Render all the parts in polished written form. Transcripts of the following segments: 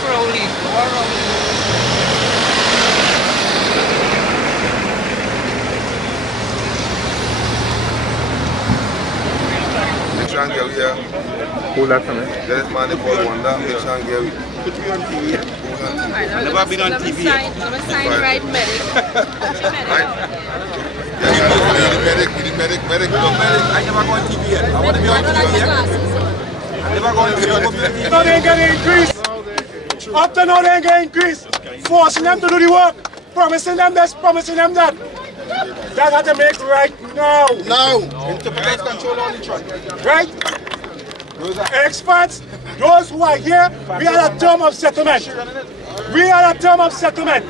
make Rowley. Go on, Rowley. Make sure and get here. Who that for me? There is man they call Wanda. Make sure and get put me on TV. I've never been on TV. I'm a sign right medic. Yes, the medic. I never go on TV yet. I want to be on TV yet. I never go on TV. No, they ain't gonna increase. Up to now, they ain't gonna increase. Forcing them to do the work. Promising them this, promising them that. That's how to make right now. No. Enterprise control only truck. Right? Experts, those who are here, we are at a term of settlement. We are at a term of settlement.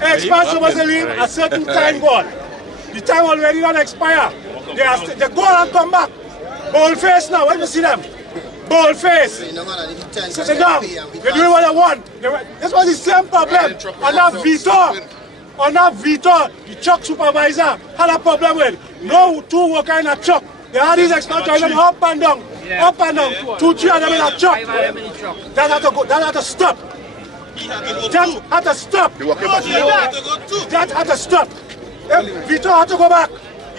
Experts supposed to leave a certain time gone. The time already don't expire. They go and come back. Bold face now, when you see them? Bold face. Sit down. They're doing what they want. This was the same problem. On that Vito, the truck supervisor had a problem with. No two workers in a truck. They had these experts driving up and down. Up and down. 2, 3 of them in a truck. That had to go. That had to stop. That had to stop. That had to stop. Vito had to go back.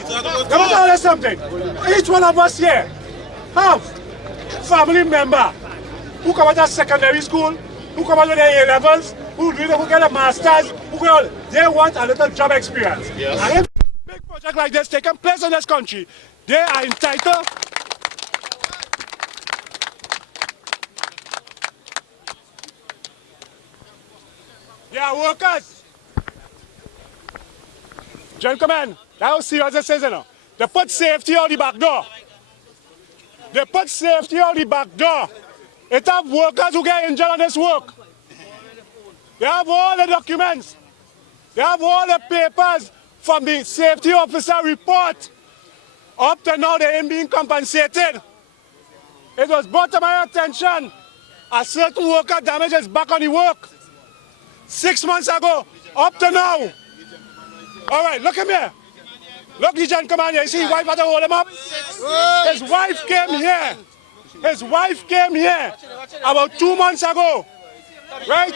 Let me tell you something. Each one of us here have family member who come out of secondary school, who come out of their A-levels, who get a master's, they want a little job experience. And if a big project like this taking place in this country, they are entitled. They are workers. Gentlemen, that's how serious this is, you know. They put safety out the back door. They put safety out the back door. It have workers who get injured on this work. They have all the documents. They have all the papers from the safety officer report. Up to now, they ain't being compensated. It was brought to my attention. A certain worker damage his back on the work 6 months ago. Up to now. All right, look at me. Look, the gentleman here. You see his wife had to hold him up? His wife came here. His wife came here about 2 months ago. Right?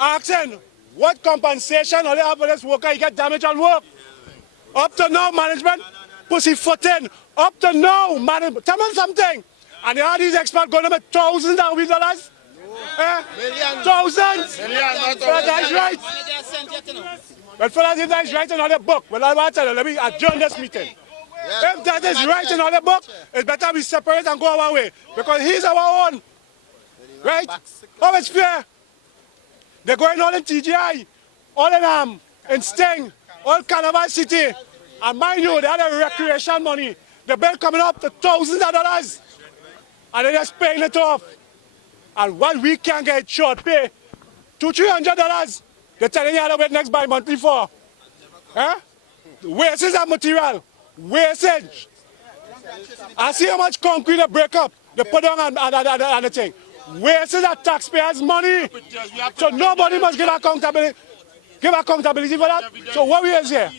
Asking what compensation will they have for this worker? He get damage on work. Up to now, management pussyfooting. Up to now, management. Tell me something. And they had these experts going to make thousands of dollars. Thousands. But that's right. But fellas, if that is right in another book, well, I want to tell you, let me adjourn this meeting. If that is right in another book, it's better we separate and go our way. Because he's our own. Right? How it's fair? They're going all in TGI, all in Sting, all Carnival City. And mind you, they had a recreation money. The bill coming up to thousands of dollars. And they're just paying it off. And what we can get short pay, $200-300. They're telling you how to wait next by monthly for. Huh? Wastage of material. Wastage. I see how much concrete they break up. They put on and the thing. Wastage of taxpayers' money. So nobody must give accountability. Give accountability for that. So what we is here?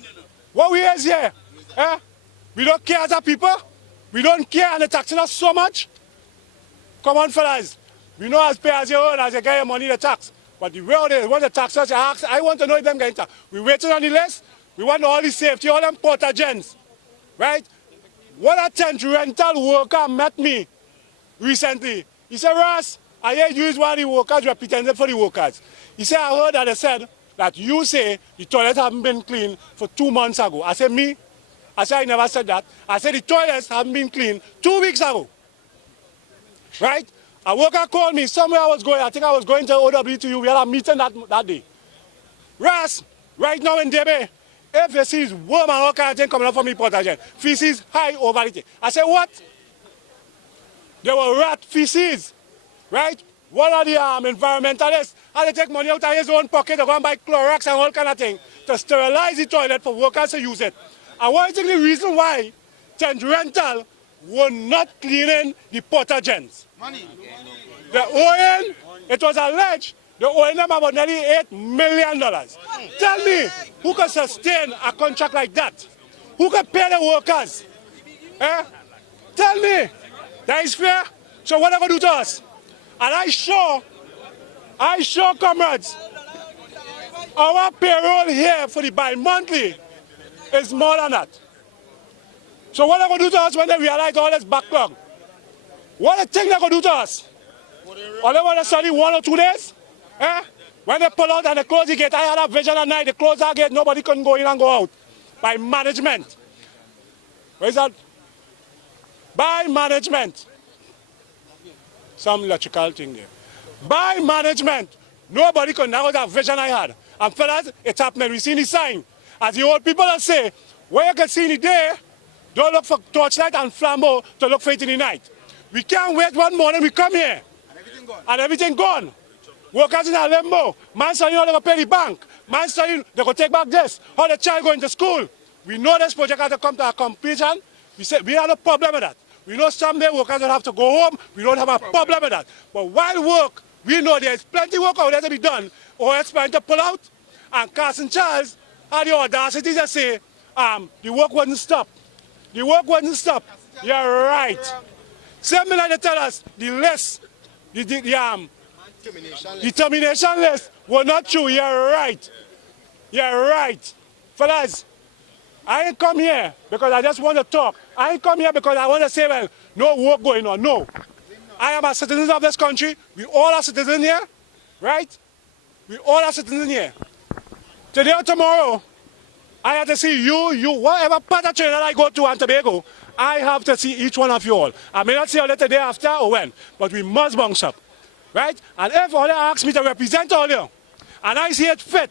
What we is here? Eh? We don't care as a people. We don't care and they're taxing us so much. Come on, fellas. We know as pay as you earn, as you get your money, the tax. But the way they want the tax us, I want to know if them getting tax. We waiting on the list. We want all the safety, all them portagens. Right? One of tent rental worker met me recently. He said, Ross, I hear you is one of the workers represented for the workers. He said, I heard that they said that you say the toilet haven't been cleaned for 2 months ago. I said, me? I said, I never said that. I said, the toilets haven't been cleaned 2 weeks ago. Right? A worker called me, somewhere I was going, I think I was going to OWTU, we had a meeting that day. Ross, right now in DB, if you see worm and all kind of thing coming up from me, pathogen, feces high over it. I said, what? There were rat feces, right? One of the environmentalists had to take money out of his own pocket to go and buy Clorox and all kind of thing to sterilize the toilet for workers to use it. And what is the reason why tent rental were not cleaning the pathogens? Money. The OAN, it was alleged, the OAN them about nearly $8 million. Tell me, who can sustain a contract like that? Who can pay the workers? Eh? Tell me, that is fair? So what are they going to do to us? And I sure I show comrades, our payroll here for the bi-monthly is more than that. So what are they going to do to us when they realize all this backlog? What do you think they're going to do to us? Or they want to study 1 or 2 days? Eh? When they pull out and they close the gate, I had a vision at night, they close that gate, nobody couldn't go in and go out. By management. Where is that? By management. Some electrical thing there. By management. Nobody could. That was a vision I had. And fellas, it's happening. We see the sign. As the old people that say, where you can see in the day, don't look for torchlight and flambeau to look for it in the night. We can't wait one morning, we come here. And everything gone. Workers in a limbo. Man saying they're going to pay the bank. Man saying they're going to take back this. How the child going to school. We know this project has to come to a completion. We say we have no problem with that. We know someday workers will have to go home. We don't have a problem with that. But while work, we know there's plenty of work out there to be done. OAS trying to pull out. And Carson Charles had the audacity to say the work wouldn't stop. The work wouldn't stop. You're right. Same like they tell us the list, the termination list was not true. You're right. You're right. Fellas, I ain't come here because I just want to talk. I ain't come here because I want to say, well, no work going on. No. I am a citizen of this country. We all are citizens here, right? We all are citizens here. Today or tomorrow, I have to see you, whatever part of Trinidad I go to and Tobago, I have to see each one of you all. I may not see you the day after or when, but we must bounce up, right? And if all they ask me to represent all you, and I see it fit,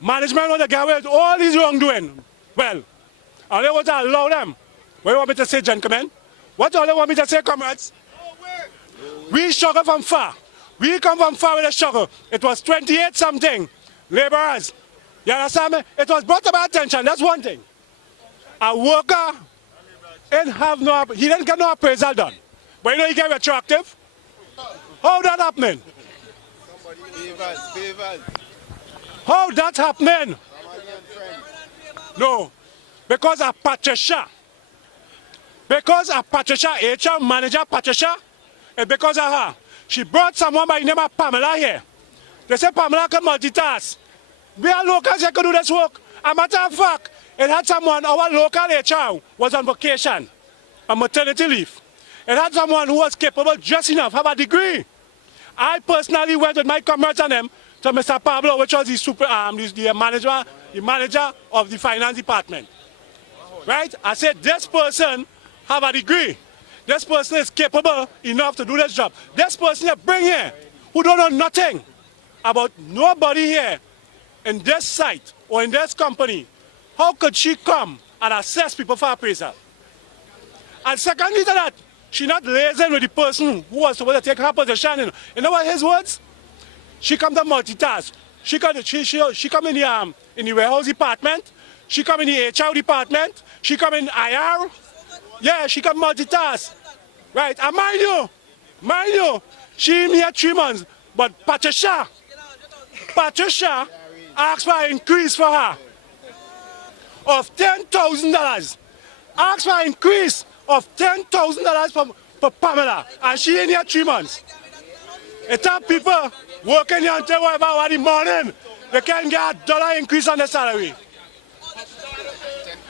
management want to get away with all these wrongdoing, well, and they want to allow them. What do you want me to say, gentlemen? What do they want me to say, comrades? We struggle from far. We come from far with a struggle. It was 28 something laborers. You understand me? It was brought to my attention, that's one thing. A worker he didn't get no appraisal done. But you know he get retroactive? How that happening? How that happening? No. Because of Patricia. Because of Patricia, HR manager Patricia, and because of her. She brought someone by the name of Pamela here. They say Pamela can multitask. We are locals that could do this work. As a matter of fact, it had someone, our local HR was on vacation, on maternity leave. It had someone who was capable just enough, have a degree. I personally went with my comrades and them to Mr. Pablo, which was the manager of the finance department. Right? I said, this person have a degree. This person is capable enough to do this job. This person you bring here, who don't know nothing about nobody here in this site or in this company, how could she come and assess people for appraisal? And secondly to that, she not liaising with the person who was supposed to take her position. You know what his words? She come to multitask. She come in the warehouse department. She come in the HR department. She come in IR. Yeah, she come multitask. Right, and mind you, she in here 3 months. But Patricia asked for an increase for her of $10,000. Asked for an increase of $10,000 for Pamela, and she in here 3 months. It's have people working here until whatever hour in the morning, they can't get $1 increase on their salary.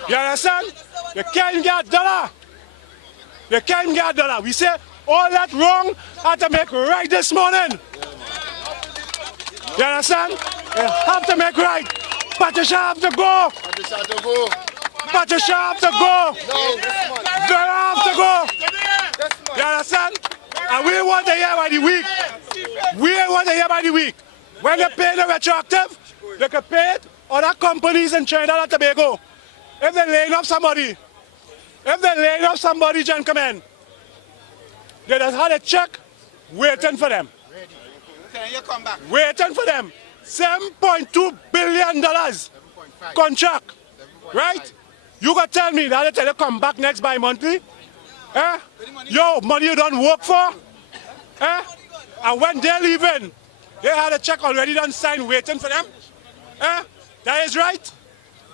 You understand? They can't get $1. They can't get $1. We say all that wrong had to make right this morning. You understand? They have to make right. Patricia have to go. Patricia have to go. Vera have to go. You understand? And we want to hear by the week. We want to hear by the week. When they pay the retroactive, they can pay it other companies in Trinidad and Tobago. If they're laying off somebody, gentlemen, they just had a check waiting for them. Waiting for them. $7.2 billion contract. Right? You got to tell me that they come back next bi-monthly? Eh? Yo, money you don't work for? Eh? And when they're leaving, they had a check already done signed waiting for them? Eh? That is right?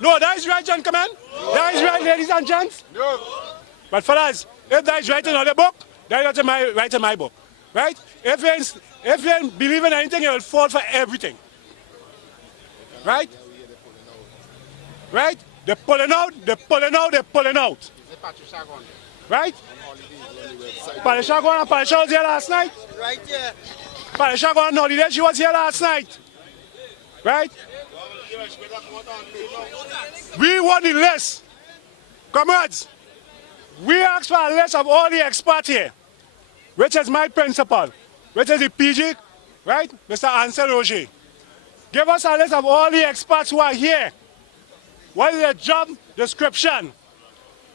No, that is right, gentlemen. That is right, ladies and gents. But fellas, if that is right in other book, that is not right in my book. Right? If you ain't believe in anything, you will fall for everything. Right? Right? They're pulling out, they're pulling out, they're pulling out. Right? Patricia was here last night. Right here. Patricia going on holiday, she was here last night. Right? We want the list. Comrades, we asked for a list of all the experts here, which is my principal, which is the PG, right? Mr. Ansel Roger. Give us a list of all the experts who are here. What is their job description?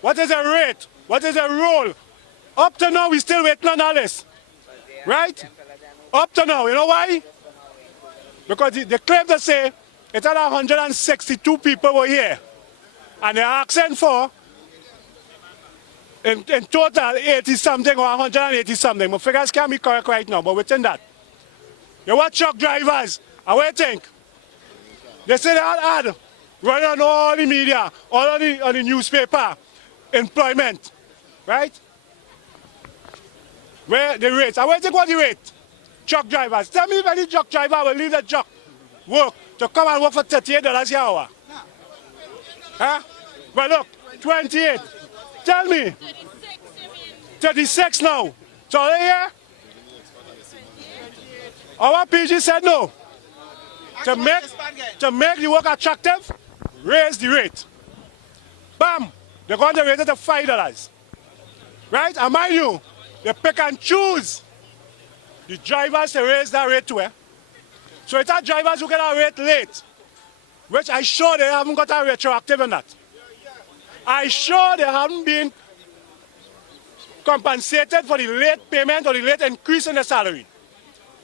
What is their rate? What is their role? Up to now, we still waiting on that list. Right? Up to now. You know why? Because they claim to say it's at 162 people were here. And they're asking for, in total, 80-something or 180-something. My figures can't be correct right now, but within that. You want truck drivers? And what do you think? They say they had ad running on all the media, all on the newspaper, employment, right? Where the rates? And what do you think was the rate? Truck drivers. Tell me if any truck driver will leave the truck work to come and work for $38 an hour. Huh? Well, look, 28. Tell me. 36 now. So are they here? Our PG said no. To make the work attractive, raise the rate. Bam! They're going to raise it to $5. Right? And mind you, they pick and choose the drivers to raise that rate to. So it's our drivers who get a rate late, which I sure they haven't got a retroactive in that. I sure they haven't been compensated for the late payment or the late increase in the salary.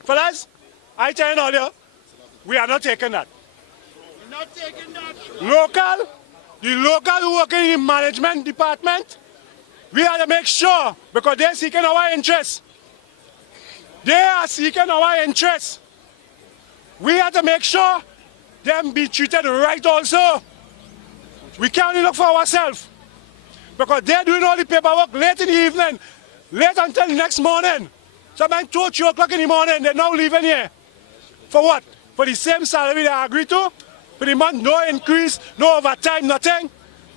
Fellas, I tell you earlier, we are not taking that. We're not taking that. The local who work in the management department, we have to make sure, because they're seeking our interests. They are seeking our interests. We have to make sure them be treated right also. We can't only look for ourselves. Because they're doing all the paperwork late in the evening, late until the next morning. Sometimes 2 or 3 o'clock in the morning, they're now leaving here. For what? For the same salary they agreed to? For the month, no increase, no overtime, nothing.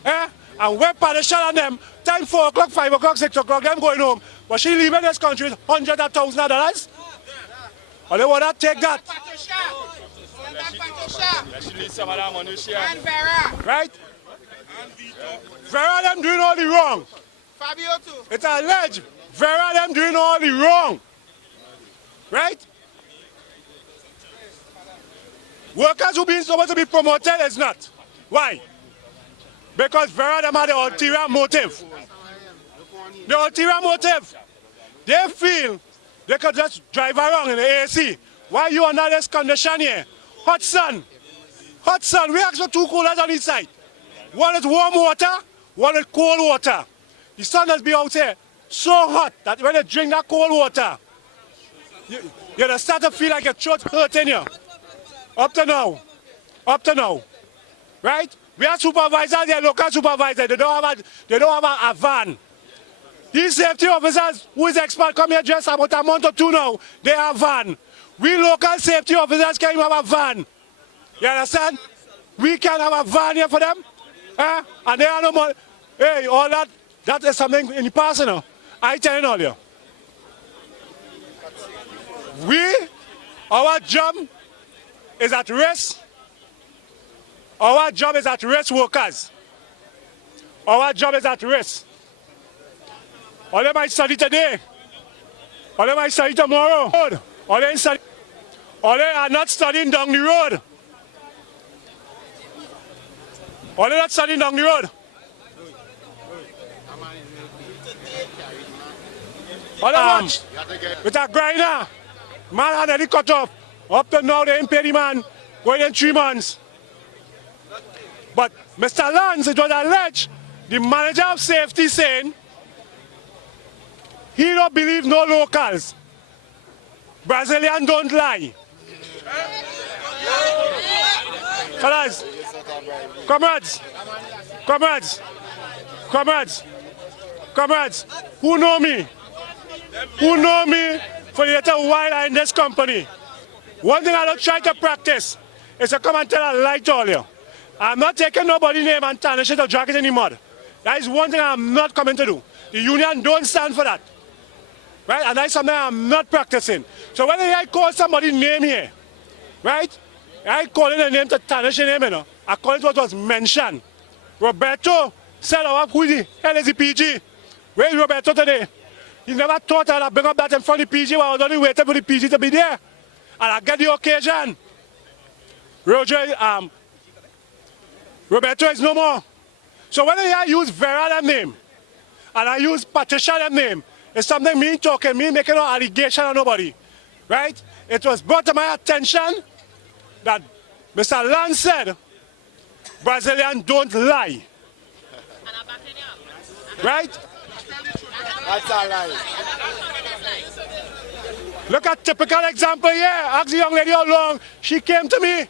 And we're punishing on them. Time 4 o'clock, 5 o'clock, 6 o'clock, them going home. But she leaving this country with hundreds of thousands of dollars. Or they want to take that. Right? Vera them doing all the wrong. Fabio too. It's alleged Vera them doing all the wrong. Right? Workers who been supposed to be promoted is not. Why? Because Vera them had the ulterior motive. The ulterior motive. They feel they could just drive around in the AC. Why you under this condition here? Hot sun. Hot sun. We asked for 2 coolers on each side. One is warm water, one is cold water. The sun has been out here so hot that when you drink that cold water, you start to feel like your throat hurting you. Up to now. Right? We have supervisors, they are local supervisors, they don't have a van. These safety officers who is expert come here just about a month or 2 now, they have a van. We local safety officers can't even have a van. You understand? We can't have a van here for them. And they are no more. Hey, all that is something in the past, you know. I tell you earlier. Our job is at risk. Our job is at risk, workers. Our job is at risk. Or they might study today. Or they might study tomorrow. Or they are not studying down the road. Or they're not studying down the road. Or they watch with a grinder. Man had already cut off. Up to now they ain't pay the man. Going in 3 months. But Mr. Lance, it was alleged, the manager of safety saying he don't believe no locals. Brazilians don't lie. Fellas, comrades, who know me for the little while I'm in this company. One thing I don't try to practice is to come and tell a lie to all you. I'm not taking nobody's name and tarnish it or drag it in the mud. That is one thing I'm not coming to do. The union don't stand for that. Right? And that's something I'm not practicing. So when I call somebody's name here, right? I call in a name to tarnish the name, you know. I call it what was mentioned. Roberto said, who the hell is the PG? Where is Roberto today? He never thought I'd bring up that in front of the PG while I was only waiting for the PG to be there. And I get the occasion. Roberto is no more. So when I use Vera that name, and I use Patricia that name, it's something me talking, me making no allegation on nobody. Right? It was brought to my attention that Mr. Lance said, Brazilians don't lie. Right? That's a lie. Look at typical example here. Ask the young lady how long she came to me.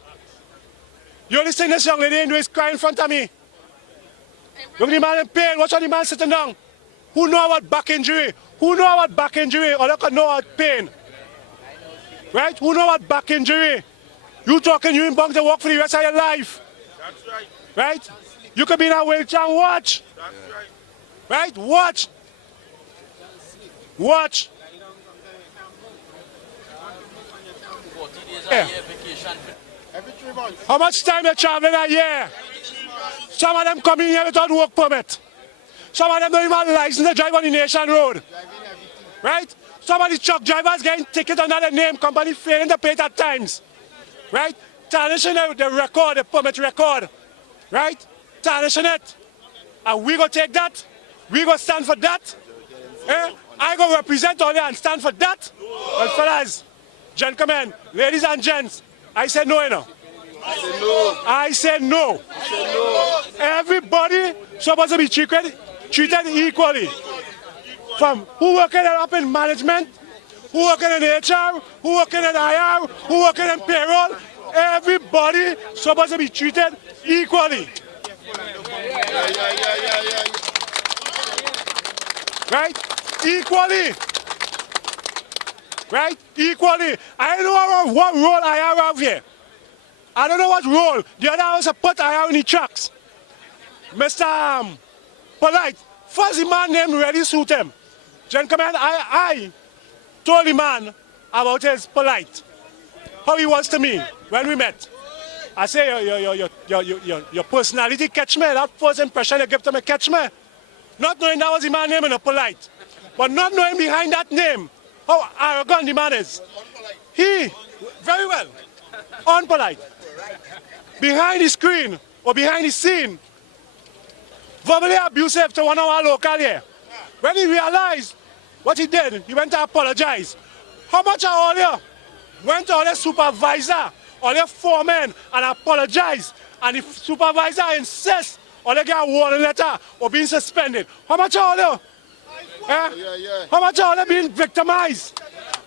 You only seen this young lady and is crying in front of me. Look at the man in pain. Watch how the man sitting down. Who know about back injury? Who know about back injury? Or look at know about pain. Right? Who know about back injury? You talking, you ain't bound to work for the rest of your life. That's right. Right? You could be in a wheelchair and watch. That's right. Right? Watch. Watch. Yeah. Every 3 months. How much time they traveling a year? Some of them come in here without work permit. Some of them don't even have a license to drive on the nation road. Right? Some of the truck drivers getting tickets under the name company failing to pay it at times. Right? Tarnishing the record, the permit record. Right? Tarnishing it. And we go take that. We go stand for that. Eh? I go represent all that and stand for that. Well, fellas, gentlemen, ladies and gents, I said no, you know. I said no. Everybody supposed to be treated equally. From who working up in management, who working in HR, who working in IR, who working in payroll, everybody supposed to be treated equally. Right? Equally. Right? Equally. I don't know what role I have here. I don't know what role. The other house put IR in the trucks. Mr. Polite, first the man named Ready suit him. Gentlemen, I told the man about his Polite. How he was to me when we met. I say your personality catch me. That first impression you give to me catch me. Not knowing that was the man name in a Polite. But not knowing behind that name how arrogant the man is. He, very well, unpolite. Behind the screen or behind the scene, verbally abusive to one of our local here. When he realized what he did, he went to apologize. How much of all you went to all the supervisor, all the foreman and apologize, and the supervisor insists or they get a warning letter or being suspended? How much of all you? How much of all you being victimized?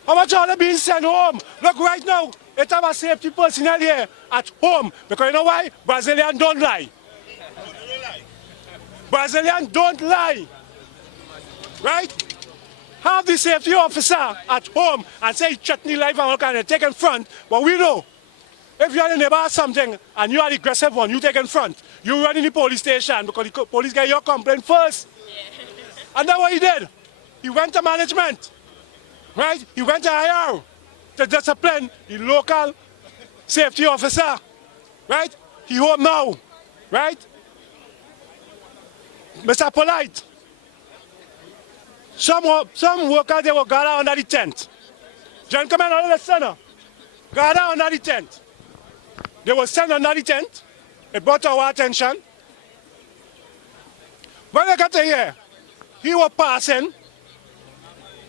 How much of all you being sent home? Look right now, it's our safety personnel here at home. Because you know why? Brazilians don't lie. Brazilians don't lie. Right? Have the safety officer at home and say chutney life and all kind of take in front. But we know, if you're the neighbor or something and you are the aggressive one, you take in front. You run in the police station because the police get your complaint first. And that's what he did. He went to management. Right? He went to IR to discipline the local safety officer. Right? He home now. Right? Mr. Polite. Some workers, they will gather under the tent. Gentlemen, all listen. Gather under the tent. They will stand under the tent. It brought our attention. When they got to here, he was passing.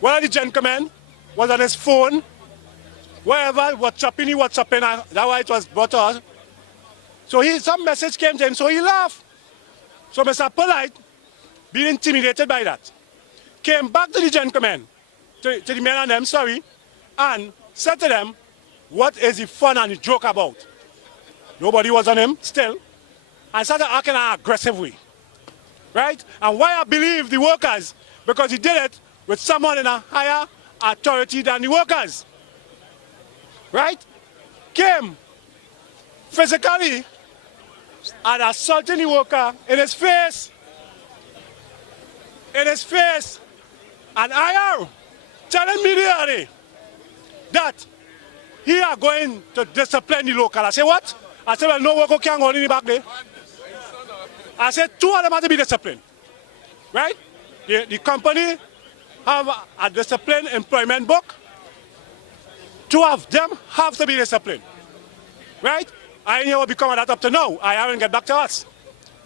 One of the gentlemen was on his phone. Wherever, WhatsApping, that's why it was brought to us. So some message came to him, so he laughed. So Mr. Polite, being intimidated by that, came back to the gentlemen, to the men and them, sorry, and said to them, what is the fun and the joke about? Nobody was on him still, and started acting in an aggressive way. Right? And why I believe the workers, because he did it with someone in a higher authority than the workers. Right? Came physically and assaulting the worker in his face. In his face. And I am telling immediately that he are going to discipline the local. I say, what? I said, well, no worker can go in the back there. I said, 2 of them have to be disciplined. Right? The company have a disciplined employment book. 2 of them have to be disciplined. Right? I ain't know become that up to now. I haven't get back to us.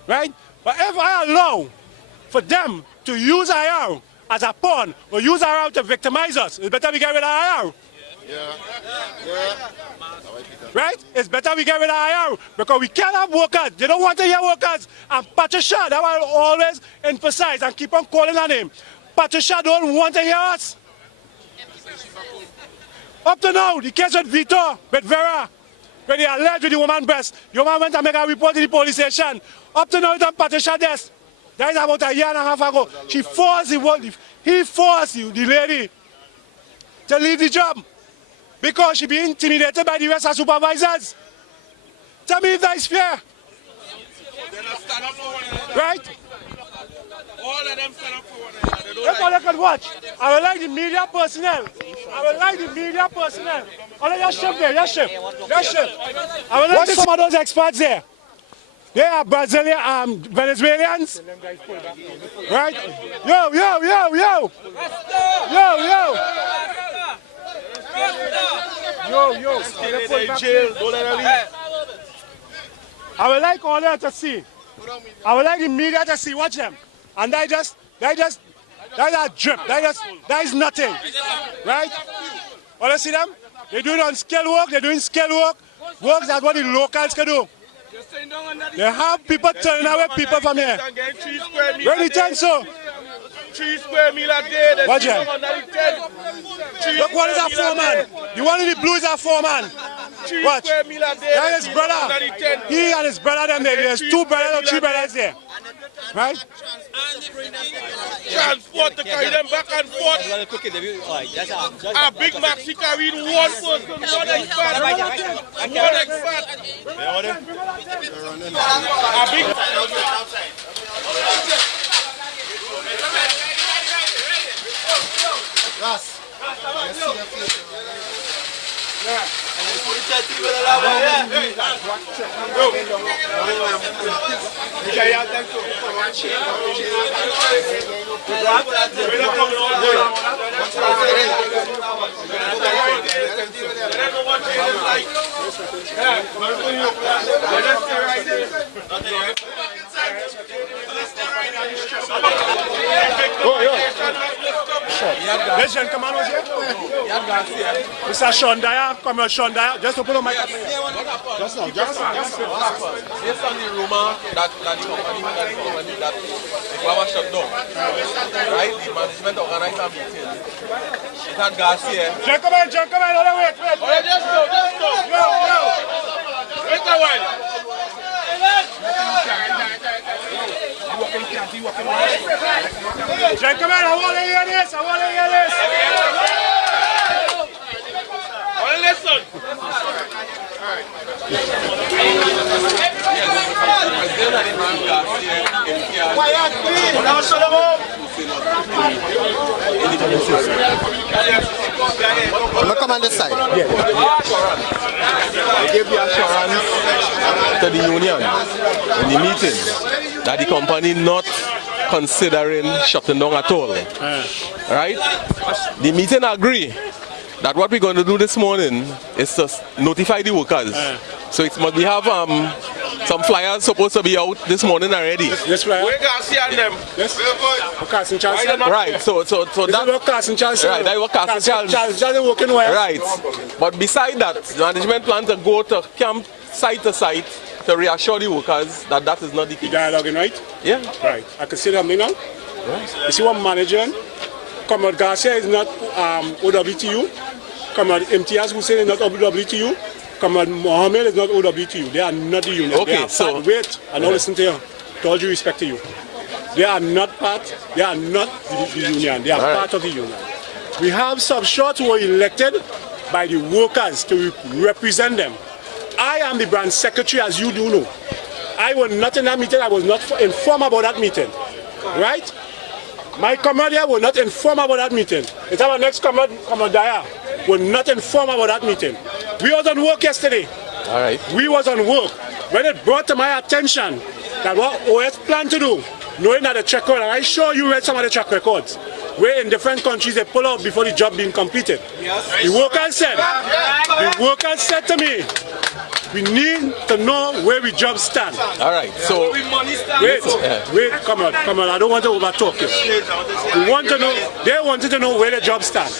Right? But if I allow for them to use IR as a pawn or use IR to victimize us, it's better we get rid of IR. Right? It's better we get rid of IR because we can't have workers. They don't want to hear workers. And Patricia, that will always emphasize and keep on calling her name. Patricia don't want to hear us. Up to now, the case with Vito, with Vera, when they alleged with the woman breast, the woman went to make a report to the police station. Up to now, it's on Patricia's desk. That is about a year and a half ago. He forced the lady to leave the job because she be intimidated by the rest of supervisors. Tell me if that is fair. Right? All of them stand up for one another. That's all I can watch. I would like the media personnel. Oh, your shift there, your shift. I would like some of those experts there. They are Brazilian, Venezuelans. Right? Yo. I would like all that to see. I would like the media to see, watch them. And that is a drip. That is nothing. Right? All you see them? They do it on scale work, they're doing scale work. Work that's what the locals can do. They have people turning away people from here. Really think so? 3 square meal a day. Watch him. Look, what is that foreman? The one in the blue is that foreman. Watch. That is his brother. He and his brother, them there. There's 2 brothers or 3 brothers there. Right? Transport to carry them back and forth. A Big Mac, she carried 1 person, 1 expert. A big Yes. This gentleman was here. Mr. Sean Dyer, come on, Sean Dyer. Just open the mic up here. Just now. Based on the rumor that the company that the power shut down, right? The management organized a meeting. It had gas here. Gentlemen, hold on, wait. Just go. Yo. Wait a while. Gentlemen, I want to hear this. Well, listen. Come on this side. They gave the assurance to the union in the meeting that the company not considering shutting down at all. Right? The meeting agree that what we're going to do this morning is to notify the workers. So it must be have some flyers supposed to be out this morning already. Yes, flyer. We got to see on them. Yes. Carson Charleston. Right. So that Carson Charleston. Right. That was Carson Charleston. Working well. Right. But beside that, the management plan to go to camp site to site to reassure the workers that that is not the case. Dialoguing, right? Yeah. Right. I can see something now. Right. You see what manager? Comrade Garcia is not OWTU. Comrade MTS Hussein is not OWTU. Comrade Mohammed is not OWTU. They are not the union. Okay, so wait, and now listen to you. With all due respect to you. They are not part, they are not the union. They are part of the union. We have sub-shorts who were elected by the workers to represent them. I am the branch secretary, as you do know. I was not in that meeting. I was not informed about that meeting. Right? My comrade here was not informed about that meeting. It's our next comrade Daya, was not informed about that meeting. We was on work yesterday. All right. We was on work. When it brought to my attention that what OAS planned to do, knowing that the track record, and I sure you read some of the track records, where in different countries they pull out before the job being completed. The workers said to me, we need to know where we job stand. All right, so wait, come on, I don't want to overtalk you. We want to know, they wanted to know where the job stand.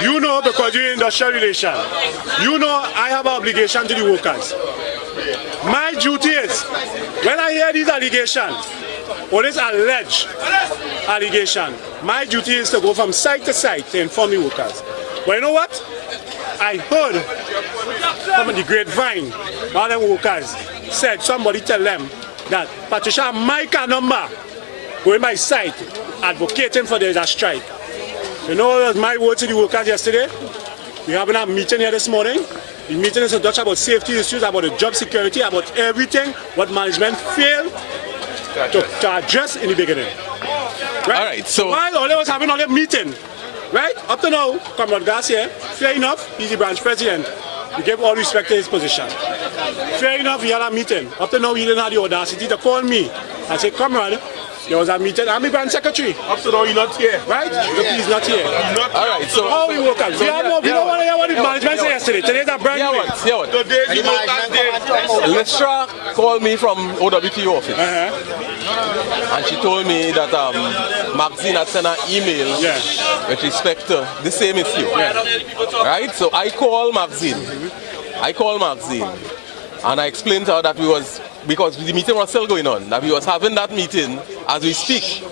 You know, because you're in industrial relation, you know I have an obligation to the workers. My duty is, when I hear these allegations, or this alleged allegation, my duty is to go from site to site to inform the workers. But you know what? I heard from the grapevine, one of the workers said, somebody tell them that Patricia Micah number going by site advocating for the strike. You know what was my word to the workers yesterday? We having a meeting here this morning. The meeting is to touch about safety issues, about the job security, about everything what management failed to address in the beginning. Right? All right, so while all was having all the meeting, right? Up to now, Comrade Garcia, fair enough, he's the branch president. We give all respect to his position. Fair enough, he had a meeting. Up to now, he didn't have the audacity to call me and say, Comrade, there was a meeting. I'm the branch secretary. Up to now, he's not here. Right? He's not here. all right, so How we work out? We don't want to hear what the management said yesterday. Today's a brand new. Today's the workers' day. Lestra called me from OWT office, and she told me that Maxine had sent an email with respect to the same issue. Right? So I called Maxine. And I explained to her that because the meeting was still going on, that we was having that meeting as we speak,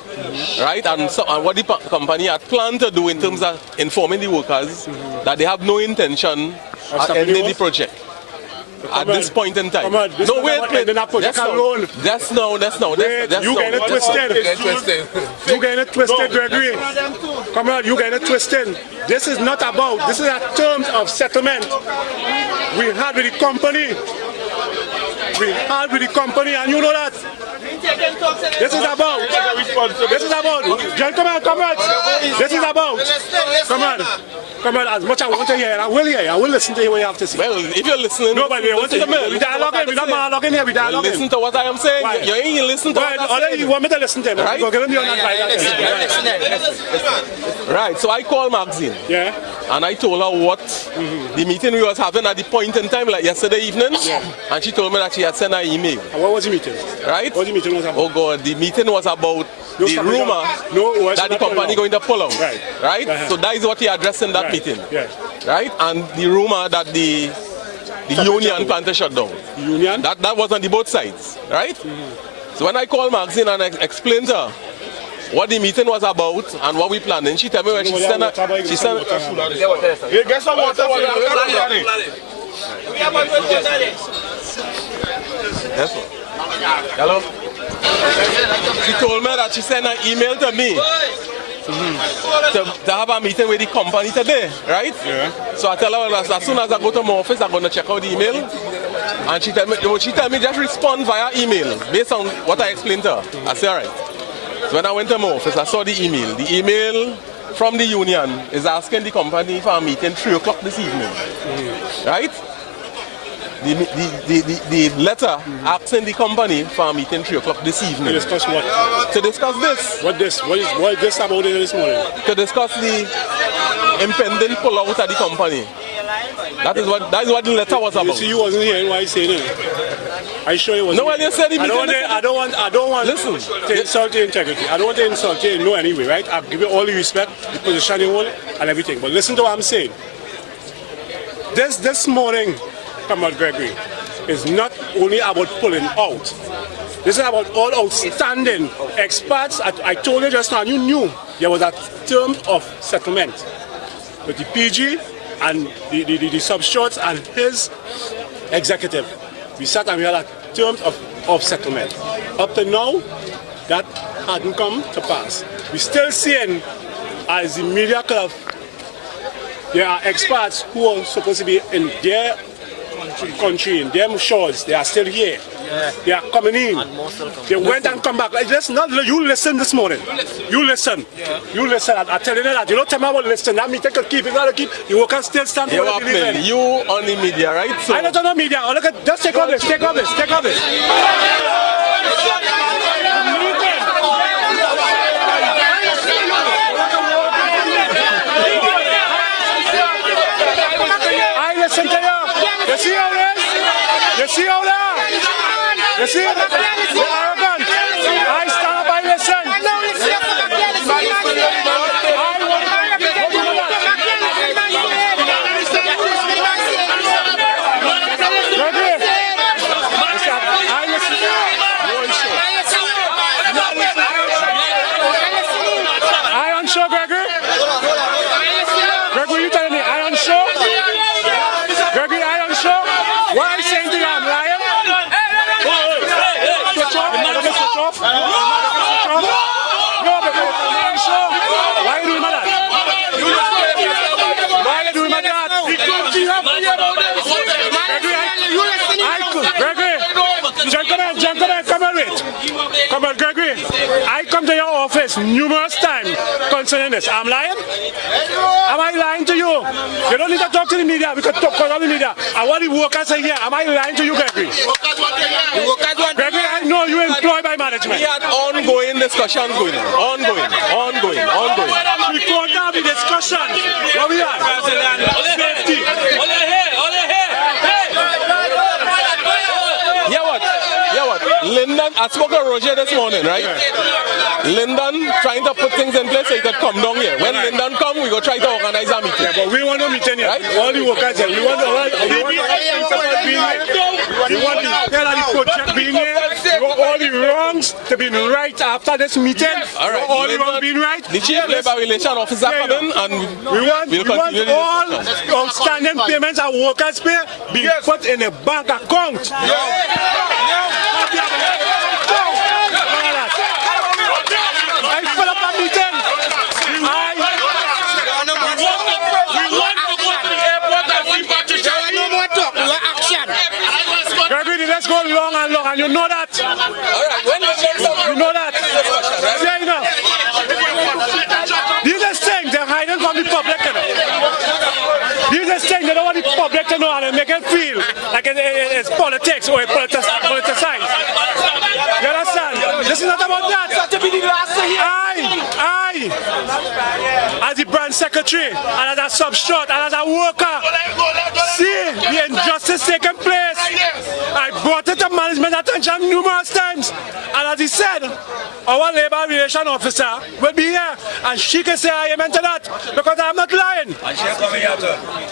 right? And what the company had planned to do in terms of informing the workers that they have no intention of ending the project at this point in time. That's now. You getting it twisted, Gregory. Come on, you getting it twisted. This is not about, this is a terms of settlement we had with the company. And you know that. This is about, John, come on. This is about, come on, as much as I want to hear, I will listen to what you have to say. Well, if you're listening, nobody wants to hear. We dialoguing, we're not monologuing here, we dialoguing. Listen to what I am saying. Why? You ain't listen to what I'm saying. You want me to listen to him? Right? Give him your Right, so I called Maxine. Yeah. And I told her what the meeting we was having at the point in time, like yesterday evening. And she told me that she had sent an email. And what was the meeting? Right? What the meeting was about? Oh God, the meeting was about the rumor that the company going to pull out. Right? So that is what he addressed in that meeting. Right? And the rumor that the union plan to shut down. The union? That was on the both sides. Right? So when I called Maxine and I explained to her what the meeting was about and what we planning, she told me when she sent get some water. Hello? She told me that she sent an email to me to have a meeting with the company today, right? So I tell her, well, as soon as I go to my office, I'm going to check out the email. And she tell me just respond via email based on what I explained to her. I said, all right. So when I went to my office, I saw the email. The email from the union is asking the company for a meeting 3 o'clock this evening. Right? The letter asking the company for a meeting 3 o'clock this evening. To discuss what? To discuss this. What is this about this morning? To discuss the impending pullout of the company. That is what the letter was about. You see, you wasn't hearing what I said. I sure you wasn't. No, well, you said I don't want listen, to insult your integrity. I don't want to insult you in no anyway, right? I've given all the respect, the position you hold, and everything. But listen to what I'm saying. This morning, Comrade Gregory, is not only about pulling out. This is about all outstanding experts. I told you just now, you knew there was a term of settlement with the PG and the sub-shorts and his executive. We sat and we had a terms of settlement. Up to now, that hadn't come to pass. We still seeing, as the media club, there are expats who are supposed to be in their country, in their shores. They are still here. Yeah. They are coming in. They went and come back. Like, you listen this morning. You listen. Yeah. You listen. I'm telling you that. You don't tell me about listen. That means take a keep. If not keep, you workers still stand for what you believe in. You on the media, right? So I don't know media. Oh, look at, just take off this. Take off this. Take off this. I listen to you. You see how it is? You see how that? You see it? You're arrogant. I stand up, I listen. I unsure, Gregory. Gregory, you telling me I unsure? Gregory, I unsure? Why are you saying to you I'm lying? Switch off? Switch off? No, because I'm unsure. Why are you doing that? Why are you doing that? Gregory, gentlemen, come on, wait. Come on, Gregory. I come to your office numerous times concerning this. I'm lying? Am I lying to you? You don't need to talk to the media. We can talk to the media. I want the workers are here. Am I lying to you, Gregory? Gregory, I know you employed by management. We had ongoing discussions going on. Ongoing. We can't have the discussion. What we are? Safety. Yeah, what? Lyndon, I spoke to Roger this morning, right? Lyndon trying to put things in place so he could come down here. When Lyndon come, we go try to organize a meeting. Yeah, but we want a meeting here. Right? All the workers here. We want the principal being here. We want the project being here. We want all the wrongs to be right after this meeting. All right. All the wrongs being right. The chief labor relation officer coming and we want all outstanding payments and workers' pay being put in a bank account. Let's go long and you know that. All right, when you know that. Fair enough. These are things they're hiding from the public. These are things they don't want the public to know and they make it feel like it's politics or politicized. You understand? This is not about that. I, as the branch secretary, and as a substrate, and as a worker, see the injustice taking place. I brought it to management attention numerous times, and as he said, our labor relation officer will be here, and she can say I am into that because I'm not lying.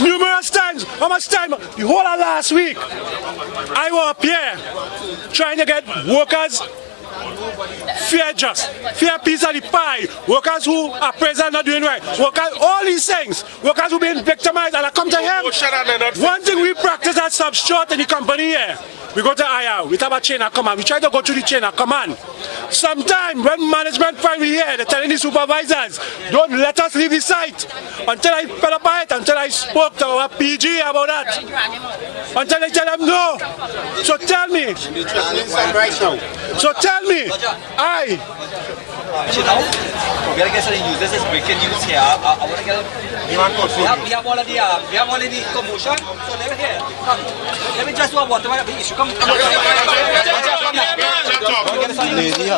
Numerous times, how much time? The whole of last week, I was up here trying to get workers fair piece of the pie, workers who are present not doing right, workers, all these things, workers who are being victimized, and I come to him. One thing we practice at substrate in the company here, we go to IR, we have a chain of command, we try to go through the chain of command. Sometimes when management find me here, they're telling the supervisors, don't let us leave the site until I fell by it, until I spoke to our PG about that. Until they tell them no. So tell me. So tell me, you know, we gotta get some news. This is breaking news here. I want to get. We have already commotion. So let me hear. Let me just what the issue. Come.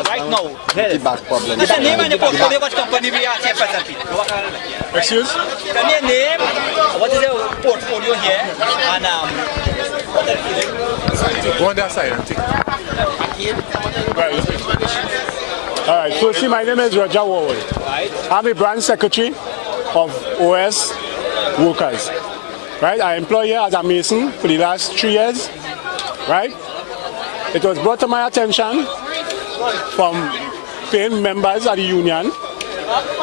Right now, the back problem. What's the name and the portfolio? What company we are representing? Excuse? Tell me a name. What is the portfolio here? And go on that side, I think. All right, firstly, my name is Roger Hiway. I'm the branch secretary of OAS workers. Right, I employ here as a mason for the last 3 years. Right, it was brought to my attention from paying members of the union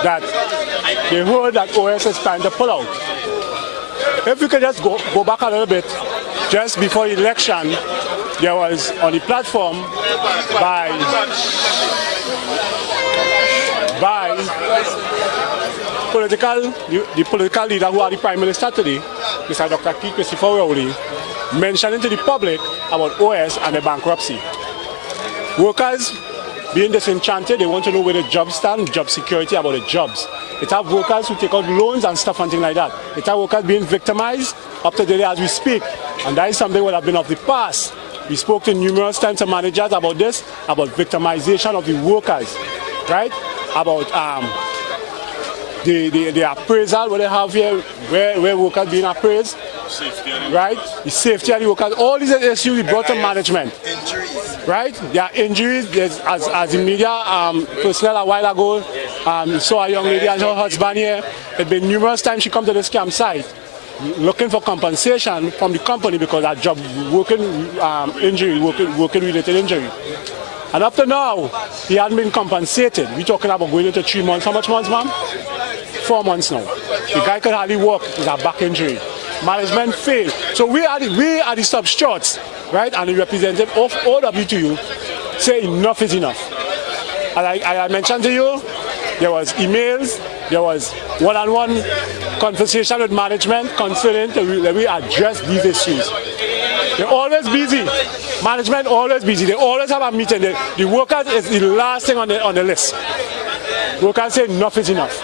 that they heard that OAS is trying to pull out. If we could just go back a little bit, just before the election, there was on the platform by the political leader who are the Prime Minister today, Mr. Dr. K. Christopher Rowley, mentioning to the public about OAS and the bankruptcy. Workers being disenchanted, they want to know where the jobs stand, job security about the jobs. It have workers who take out loans and stuff and things like that. It have workers being victimized up to the day as we speak. And that is something that have been of the past. We spoke to numerous times to managers about this, about victimization of the workers, right? About the appraisal, what they have here, where workers being appraised, right? The safety of the workers, all these issues we brought to management. Injuries. Right? There are injuries. As the media personnel a while ago saw a young lady and her husband here. It's been numerous times she come to this campsite looking for compensation from the company because her job working injury, working related injury. And up to now, he hasn't been compensated. We're talking about going into 3 months. How much months, ma'am? 4 months now. The guy could hardly walk. It's a back injury. Management failed. So we are the substitutes, right? And the representative of OWTU say enough is enough. And I mentioned to you, there was emails, there was one-on-one conversation with management concerning that we address these issues. They're always busy. Management always busy. They always have a meeting. The workers is the last thing on the list. Workers say enough is enough.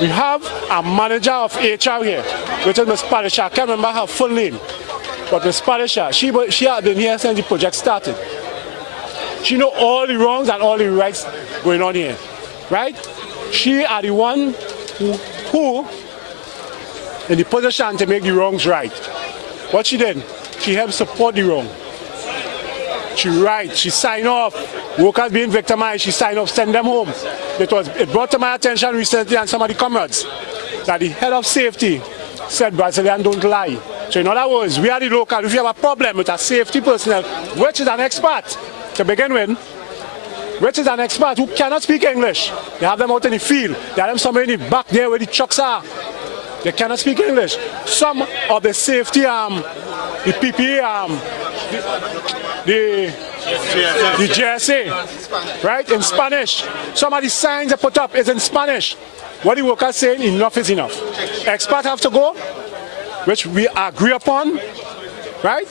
We have a manager of HR here, which is Ms. Parisha. I can't remember her full name, but Ms. Parisha, she had been here since the project started. She knows all the wrongs and all the rights going on here, right? She are the one who in the position to make the wrongs right. What she did, she helped support the wrong. She signed off. Workers being victimized, she signed off, send them home. It brought to my attention recently and some of the comrades that the head of safety said Brazilians don't lie. So in other words, we are the local. If you have a problem with a safety personnel, which is an expert to begin with, which is an expert who cannot speak English, they have them out in the field, they have them somewhere in the back there where the trucks are. They cannot speak English. Some of the safety, the PPE, the GSA, right, in Spanish. Some of the signs they put up is in Spanish. What the workers saying, enough is enough. Experts have to go, which we agree upon, right?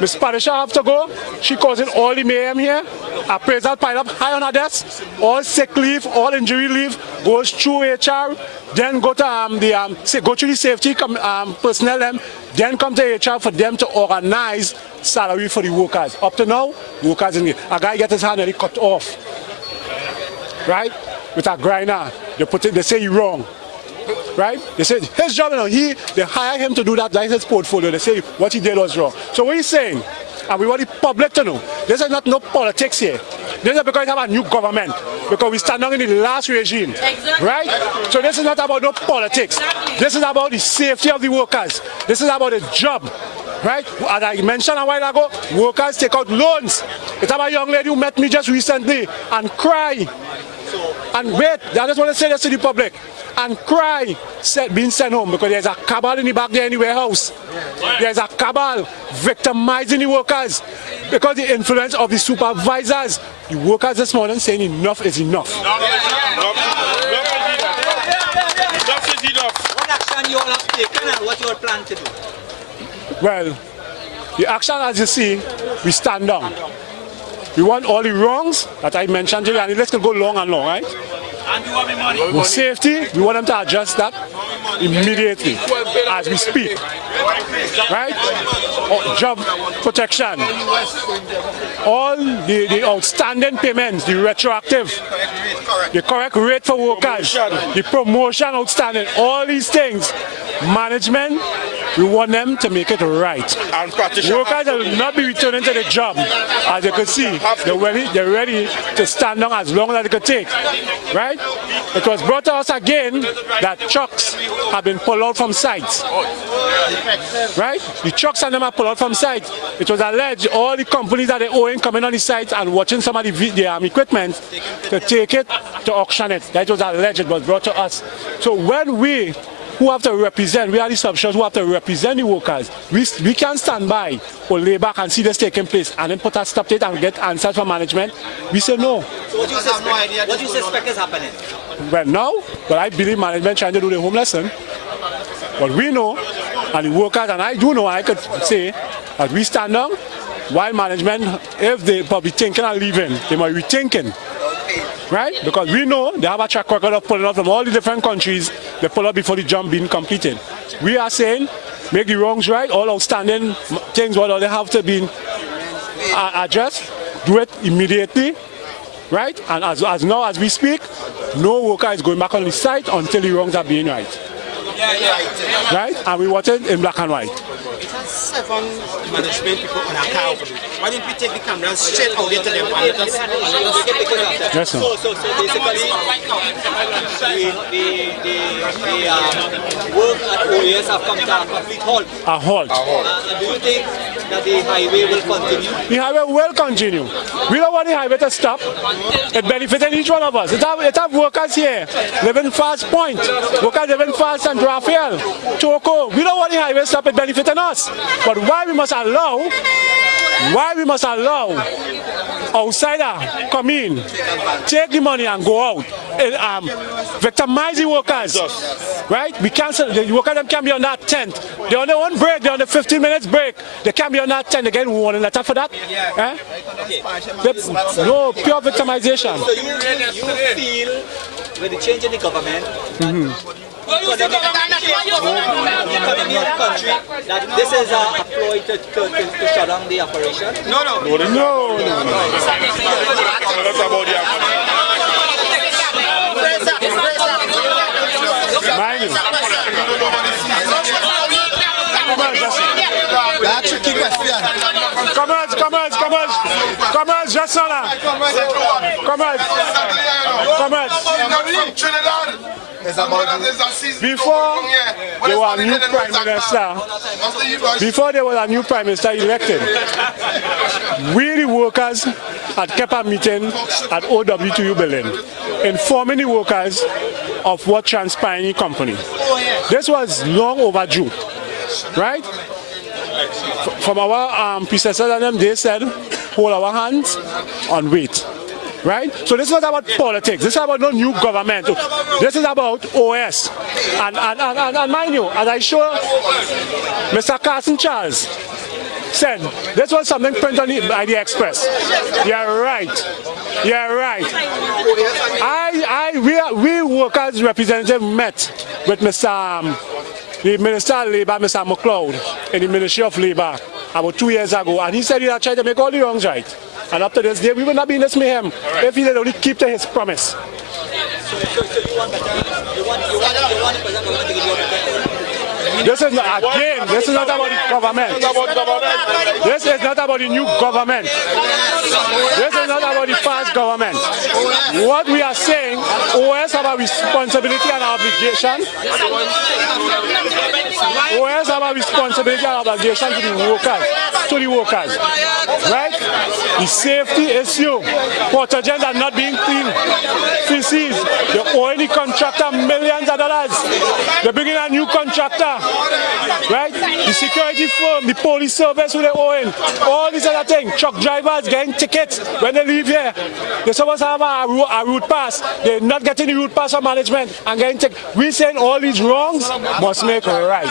Ms. Parisha have to go. She causing all the mayhem here. Appraisal pile up high on her desk. All sick leave, all injury leave goes through HR. Then go to go through the safety personnel. Then come to HR for them to organize salary for the workers. Up to now, workers in here. A guy gets his hand and he cut off, right? With a grinder. They say he's wrong. Right? They say his job, they hire him to do that. That's his portfolio. They say what he did was wrong. So what he's saying, and we want the public to know, this is not no politics here. This is because we have a new government, because we stand on in the last regime. Exactly. Right? So this is not about no politics. Exactly. This is about the safety of the workers. This is about the job. Right? As I mentioned a while ago, workers take out loans. It's about a young lady who met me just recently and cry. And wait, I just want to say this to the public. And cry, being sent home because there's a cabal in the back there in the warehouse. There's a cabal victimizing the workers because the influence of the supervisors. The workers this morning saying enough is enough. Enough is enough. What action you all have taken and what you all plan to do? Well, the action, as you see, we stand down. We want all the wrongs that I mentioned today, and the list can go long and long, right? And you want me money? With safety, we want them to adjust that immediately as we speak. Right? Job protection. All the outstanding payments, the retroactive, the correct rate for workers, the promotion outstanding, all these things. Management, we want them to make it right. And workers will not be returning to the job. As you can see, they're ready to stand on as long as they could take. Right? It was brought to us again that trucks have been pulled out from sites. Right? The trucks and them are pulled out from sites. It was alleged all the companies that they own coming on the site and watching some of the equipment to take it, to auction it. That was alleged. It was brought to us. So when we who have to represent, we are the substitutes who have to represent the workers. We can't stand by or lay back and see this taking place and then put a stop to it and get answers from management. We say no. So what do you suspect is happening? right now, but I believe management trying to do the home lesson. But we know, and the workers, and I do know, I could say that we stand down while management, if they probably thinking and leaving, they might be thinking. Right? Because we know they have a track record of pulling out from all the different countries, they pull out before the jump being completed. We are saying, make the wrongs right, all outstanding things what they have to be addressed, do it immediately, right? And as now as we speak, no worker is going back on the site until the wrongs are being right. Right? And we want it in black and white. It has 7 management people on our car. Why don't we take the cameras straight out into them and let us Yes, sir. So basically, the work at OAS have come to a complete halt. A halt. And do you think that the highway will continue? The highway will continue. We don't want the highway to stop. It benefits each one of us. It have workers here living fast Point, workers living fast and Raphael, Tobago. We don't want the highway to stop. It benefiting us. But why we must allow outsider come in, take the money and go out, and victimize the workers, right? We cancel the workers. Them can't be on that tent. They're on their own break. They're on the 15 minutes break. They can't be on that tent. They get warning letter for that. No pure victimization. So you feel with the change in the government, economy of the country, that this is a ploy to shut down the operation? No. Mind you. That's a tricky question. Come on, Jassala. Come on. Trinidad. Before there was a new prime minister, elected, we the workers had kept a meeting at OWTU building, informing the workers of what transpired in the company. This was long overdue, right? From our predecessors and them, they said, hold our hands and wait. Right? So this is not about politics. This is about no new government. This is about OAS. And mind you, as I show Mr. Carson Charles said, this was something printed by the Express. You're right. We workers representative met with the Minister of Labour, Mr. McLeod, in the Ministry of Labour about 2 years ago, and he said he had tried to make all the wrongs right. And up to this day, we would not be in this mayhem if he did only keep to his promise. So you want the present government to give you a better? This is not about the government. This is not about the new government. This is not about the past government. What we are saying, OAS have a responsibility and obligation. OAS have a responsibility and obligation to the workers. Right? The safety issue, pathogens are not being cleaned. Feces, they're owing the contractor millions of dollars. They're bringing a new contractor. Right? The security firm, the police service who they're owing, all these other things. Truck drivers getting tickets when they leave here. They're supposed to have a route pass. They're not getting the route pass from management and getting tickets. We're saying all these wrongs must make right.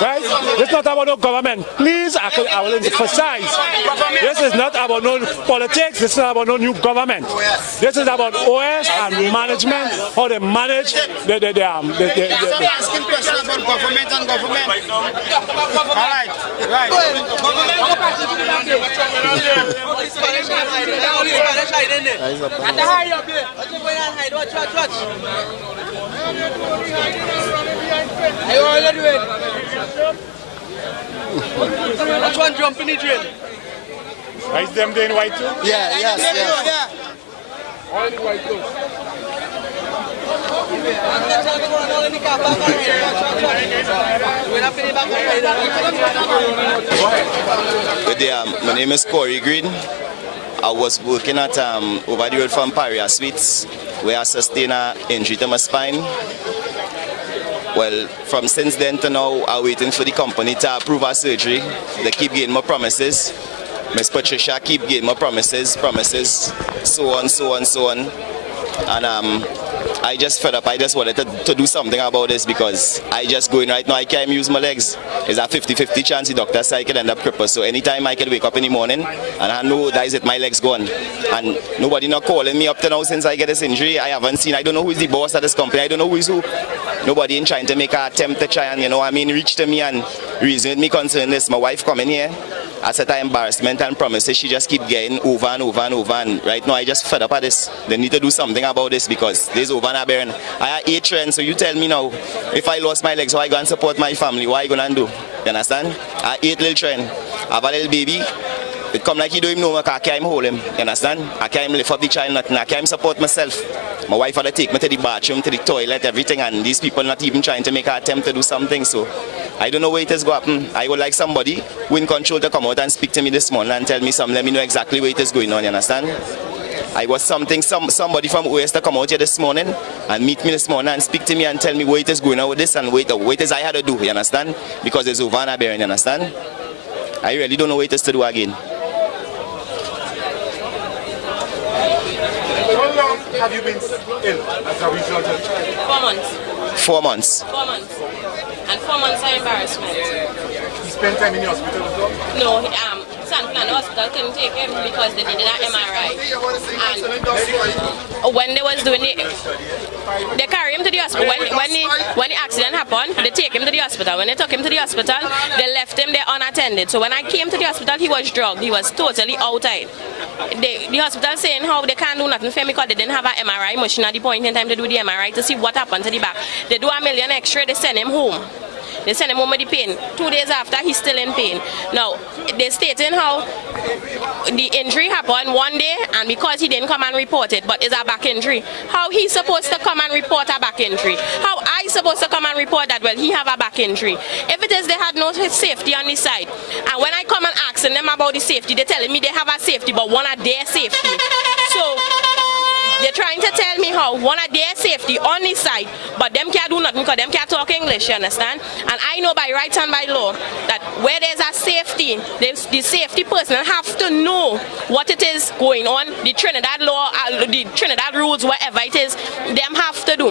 Right? It's not about no government. Please, I will emphasize. This is not about no politics. This is not about no new government. This is about OAS and management, how they manage asking questions about government and government. All right. Which one jump in the drain? Is them doing white too? Yes. All the white too. Good day, my name is Corey Green. I was working at over the road from Paria Suites, where I sustained an injury to my spine. Well, from since then to now, I'm waiting for the company to approve our surgery. They keep getting more promises. Miss Patricia keep getting more promises, so on. And I just fed up. I just wanted to do something about this because I just going right now. I can't use my legs. It's a 50-50 chance the doctor said I could end up crippled. So anytime I could wake up in the morning and I know that is it, my legs gone. And nobody not calling me up to now since I get this injury. I haven't seen. I don't know who is the boss at this company. I don't know who is who. Nobody in trying to make an attempt to try and, reach to me and reason with me concerning this. My wife coming here. I said her embarrassment and promises she just keep getting over and over and over, and right now I just fed up at this. They need to do something about this because this over and bearing. I have 8 children, so you tell me now, if I lost my legs, how I going to support my family? What I going to do? You understand? I have 8 little children. I have a little baby. It come like you don't even know me because I can't hold him. You understand? I can't lift up the child, nothing. I can't support myself. My wife had to take me to the bathroom, to the toilet, everything, and these people not even trying to make an attempt to do something. So I don't know where it is going to happen. I would like somebody who in control to come out and speak to me this morning and tell me something. Let me know exactly where it is going on. You understand? I was somebody from OAS to come out here this morning and meet me this morning and speak to me and tell me where it is going on with this and what it is I had to do. You understand? Because it's over and bearing. You understand? I really don't know what it is to do again. Have you been ill as a result of 4 months. 4 months. 4 months. And 4 months of embarrassment. you spend time in the hospital as well? No, San Flan Hospital couldn't take him because they did an MRI. And when they was doing it, they carry him to the hospital. When the accident happened, they take him to the hospital. When they took him to the hospital, they left him there unattended. So when I came to the hospital, he was drugged. He was totally outside. The hospital saying how they can't do nothing for him because they didn't have an MRI machine at the point in time to do the MRI to see what happened to the back. They do $1 million extra, they send him home. They send him home with the pain. 2 days after, he's still in pain. Now, they're stating how the injury happened one day and because he didn't come and report it, but it's a back injury. How he's supposed to come and report a back injury? How I supposed to come and report that, well, he have a back injury? If it is they had no safety on the side, and when I come and asking them about the safety, they're telling me they have a safety, but one of their safety. So, they're trying to tell me how one of their safety on this side, but them can't do nothing because them can't talk English, you understand? And I know by right and by law that where there's a safety, the safety person have to know what it is going on, the Trinidad law, the Trinidad rules, whatever it is, them have to do.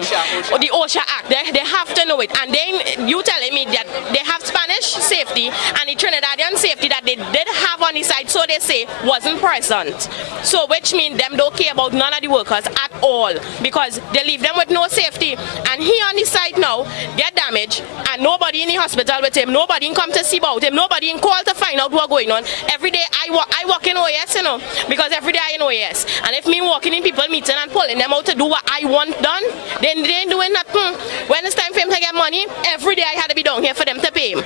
Or the OSHA Act, they have to know it. And then you telling me that they have Spanish safety and the Trinidadian safety that they did have on the side, so they say, wasn't present. So which means them don't care about none of the workers at all because they leave them with no safety, and he on the side now get damaged and nobody in the hospital with him, nobody in come to see about him, nobody in call to find out what's going on. Every day I walk in OAS, you know, because every day I in OAS, and if me walking in people meeting and pulling them out to do what I want done, then they ain't doing nothing. When it's time for him to get money, every day I had to be down here for them to pay him.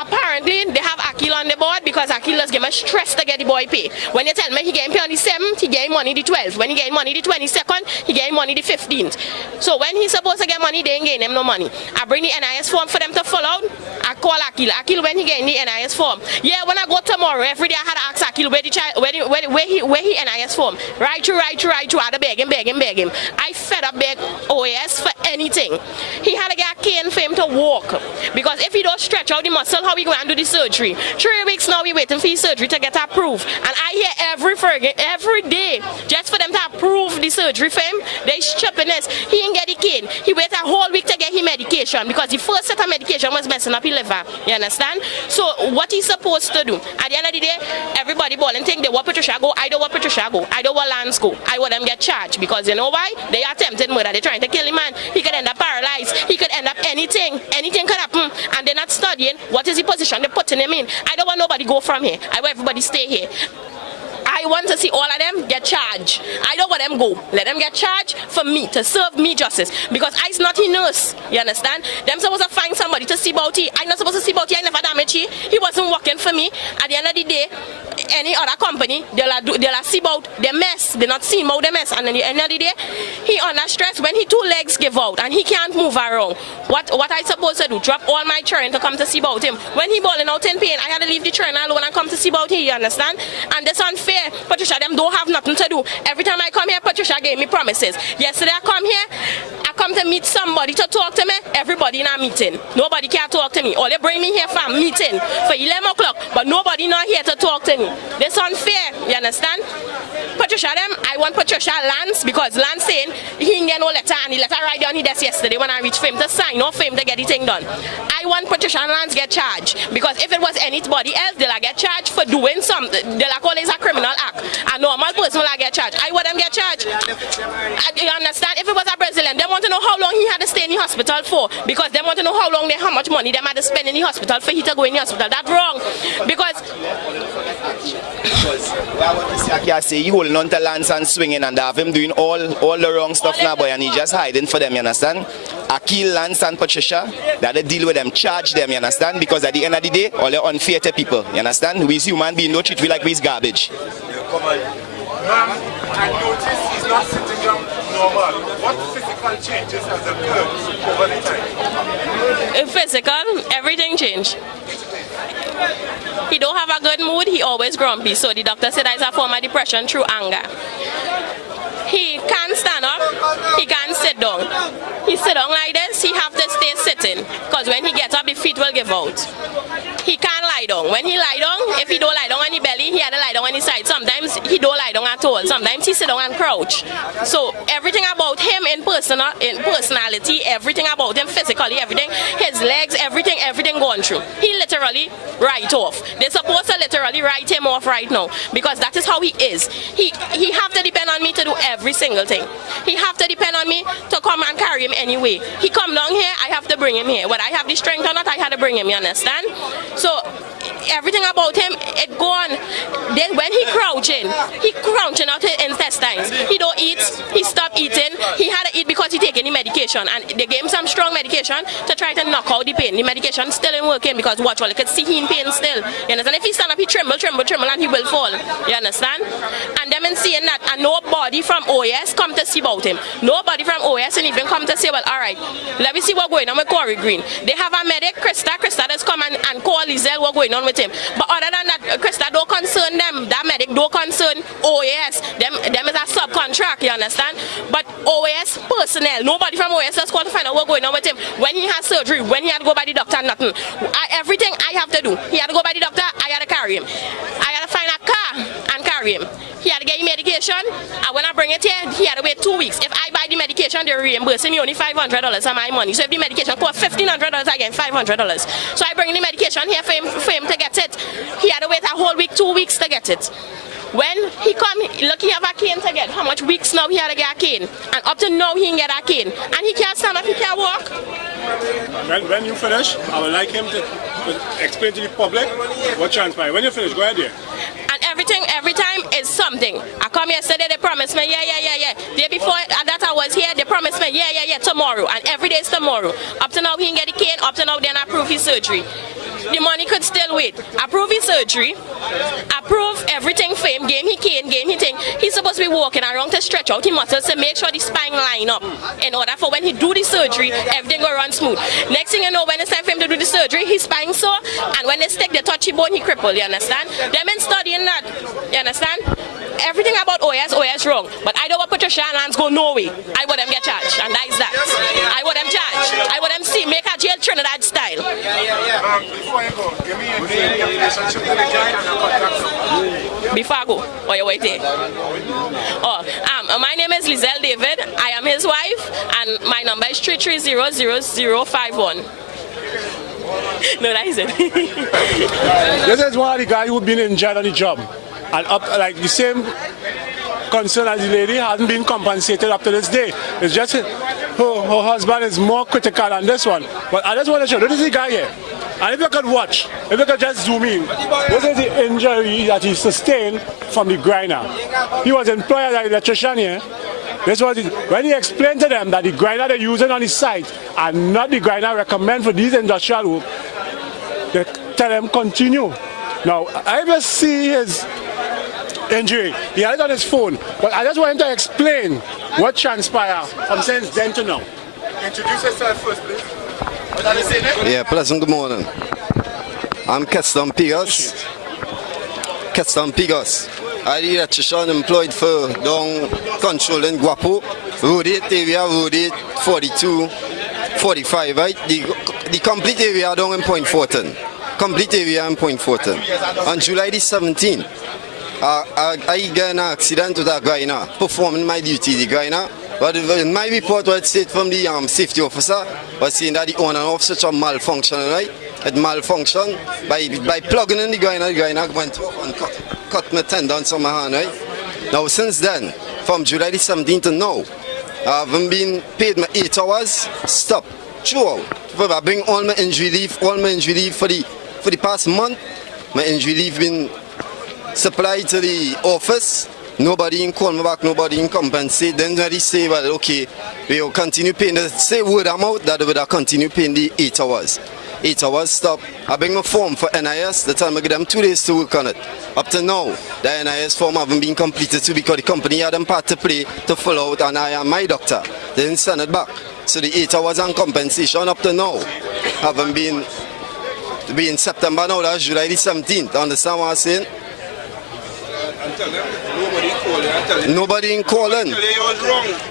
Apparently, they have Akil on the board because Akil just give me stress to get the boy pay. When they tell me he getting pay on the 7th, he getting money the 12th. When he getting money the 22nd, he getting money the 15th. So when he's supposed to get money, they ain't getting him no money. I bring the NIS form for them to fill out. I call Akil. Akil, when he getting the NIS form? Yeah, when I go tomorrow, every day I had to ask Akil where he NIS form. Right through. I had to beg him. I fed up beg OAS for anything. He had to get a cane for him to walk because if he don't stretch out the muscle, how we going to do the surgery? 3 weeks now we waiting for his surgery to get approved, and I hear every day just for them to approve the surgery for him. They chipping this. He ain't get the cane. He wait a whole week to get his medication because the first set of medication was messing up his liver. You understand? So what he's supposed to do? At the end of the day, everybody balling think they want Patricia go. I don't want Patricia go. I don't want Lance go. I want them get charged because you know why? They attempted murder. They're trying to kill him, man. He could end up paralyzed. He could end up anything. Anything could happen, and they're not studying what is the position they're putting him in. I don't want nobody go from here. I want everybody stay here. I want to see all of them get charged. I don't want them go. Let them get charged for me, to serve me justice. Because I's not a nurse. You understand? Them supposed to find somebody to see about it. I'm not supposed to see about it. I never damaged it. He wasn't working for me. At the end of the day, any other company, they'll see about the mess. They're not seeing about the mess. And at the end of the day, he under stress when he 2 legs give out and he can't move around. What I supposed to do? Drop all my children to come to see about him. When he balling out in pain, I had to leave the children alone and come to see about him. You understand? And that's unfair. Patricia, them don't have nothing to do. Every time I come here, Patricia gave me promises. Yesterday I come come to meet somebody to talk to me, everybody in a meeting. Nobody can talk to me. Or they bring me here for a meeting for 11 o'clock, but nobody not here to talk to me. That's unfair, you understand? Patricia them, I want Patricia Lance, because Lance saying he didn't get no letter, and the letter right down his desk yesterday when I reached for him to sign off for him to get the thing done. I want Patricia Lance get charged, because if it was anybody else, they'll get charged for doing something. They'll call it a criminal act. A normal person will get charged. I want them get charged. You understand? If it was a Brazilian, they want to know how long he had to stay in the hospital for, because they want to know how much money they had to spend in the hospital for he to go in the hospital. That's wrong, because I can say you holding on to Lance and swinging and have him doing all the wrong stuff now, boy, and he just hiding for them, you understand? Akil, Lance and Patricia, that they deal with them, charge them, you understand? Because at the end of the day, all they're unfair to people, you understand? We human beings don't treat we like we's garbage. Ma'am, I noticed he's not sitting down normal. What physical changes has occurred over the time? Physical, everything changed. He don't have a good mood, he always grumpy. So the doctor said that's a form of depression through anger. He can't stand up, he can't sit down. He sit down like this, he have to stay sitting, because when he gets up, the feet will give out. He can't lie down. When he lie down, if he don't lie down on his belly, he had to lie down on his side. Sometimes he don't lie down at all. Sometimes he sit down and crouch. So everything about him in personality, everything about him physically, everything, his legs, everything going through. He literally write off. They're supposed to literally write him off right now, because that is how he is. He have to depend on me to do every single thing. He have to depend on me to come and carry him anyway. He come down here, I have to bring him here. Whether I have the strength or not, I had to bring him, you understand? So everything about him, it go on. Then when he crouching out his intestines. He don't eat, he stopped eating. He had to eat because he taking the medication, and they gave him some strong medication to try to knock out the pain. The medication still ain't working, because watch, you could see he in pain still. You understand? If he stand up, he tremble, and he will fall. You understand? And them in saying that, and nobody from OAS come to see about him. Nobody from OAS and even come to say, well, all right, let me see what's going on with Corey Green. They have a medic, Krista does come and call Lizelle what's going on with him. But other than that, Krista don't concern them. That medic don't concern OAS. Them is a subcontract, you understand? But OAS personnel, nobody from OAS has called to find out what's going on with him. When he has surgery, when he had to go by the doctor, nothing. Everything I have to do. He had to go by the doctor, I had to carry him. I had to find a car and carry him. He had to get his medication, and when I bring it here, he had to wait 2 weeks. If I buy the medication, they reimburse me only $500 of my money. So if the medication costs $1,500, I get $500. So I bring the medication here for him to get it. He had to wait a whole week, 2 weeks to get it. When he come, look, he have a cane to get. How much weeks now he had to get a cane? And up to now, he didn't get a cane. And he can't stand up, he can't walk. When you finish, I would like him to explain to the public what transpired. When you finish, go ahead there. And every time is something. I come yesterday, they promised me, yeah. Day before that I was here, they promised me, yeah, tomorrow. And every day is tomorrow. Up to now, he didn't get the cane. Up to now, then approve his surgery. The money could still wait. Approve his surgery. Approve everything for him. Game he cane, game he thing. He's supposed to be walking around to stretch out his muscles to make sure the spine line up. In order for when he do the surgery, everything will run smooth. Next thing you know, when it's time for him to do the surgery, his spine sore. And when they stick the touchy bone, he crippled. You understand? They've been studying that. You understand? Everything about OAS wrong. But I don't want Patricia and Lance go no way. I want them get charged. And that is that. I want them charged. I want them see, make a jail Trinidad style. Before you go, give me a name, your relationship with the guy, and a contact. Before I go, or you wait here. My name is Lizelle David. I am his wife, and my number is 3300051. No, that isn't. This is one of the guys who've been injured on the job. And up, like the same concern as the lady hasn't been compensated up to this day. It's just her husband is more critical than this one. But I just want to show, this is the guy here. And if you could watch, if you could just zoom in, this is the injury that he sustained from the grinder. He was employed as an electrician here. This was it. When he explained to them that the grinder they're using on his site and not the grinder recommended for these industrial work, they tell him continue. Now, I just see his injury. He had it on his phone, but I just want him to explain what transpired from since then to now. Introduce yourself first, please. Yeah, pleasant good morning. I'm Keston Pigos. I'm the electrician employed for down control in Guapo. road 8 area, road 8, 42, 45, right? The complete area down in Point Fortin. Complete area in Point Fortin. On July the 17th, I got an accident with a guy now, performing my duty, the guy now. But in my report, what it said from the safety officer was saying that the on and off such a malfunction, right? It malfunctioned by plugging in the guy went off and cut my tendons on my hand, right? Now, since then, from July the 17th to now, I haven't been paid my 8 hours, stop, throughout. I bring all my injury leave for the past month. My injury leave been supplied to the office. Nobody in call me back, nobody in compensate. Then they say, well, okay, we will continue paying. They say word I'm out that they will continue paying the 8 hours. 8 hours stop. I bring my form for NIS. The time I give them 2 days to work on it. Up to now, the NIS form haven't been completed too because the company had them part to play to fill out, and I am my doctor. They didn't send it back. So the 8 hours and compensation up to now haven't been in September now. That's July the 17th. Understand what I'm saying? Nobody in calling.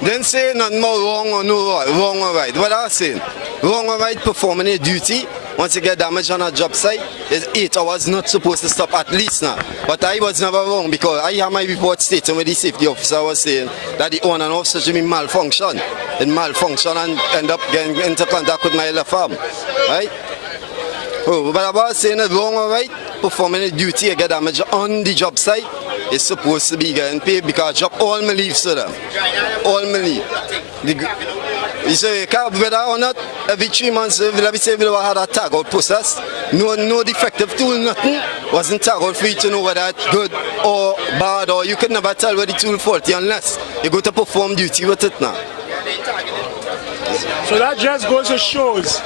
Then say nothing more wrong or no wrong or right. What I'm saying, wrong or right, performing a duty. Once you get damaged on a job site, it's 8 hours not supposed to stop at least now. But I was never wrong because I have my report stating where the safety officer was saying that the on and off switch will malfunction. It malfunction and end up getting into contact with my left arm. Right? Oh, but I was saying it wrong or right, performing a duty, you get damaged on the job site. It's supposed to be getting paid because I drop all my leaves to them. All my leave. You say, whether or not, every 3 months, let me say, we had a tag out process. No defective tool, nothing. Wasn't tag out for you to know whether it's good or bad, or you could never tell whether the tool faulty unless you go to perform duty with it now. So that just goes to shows.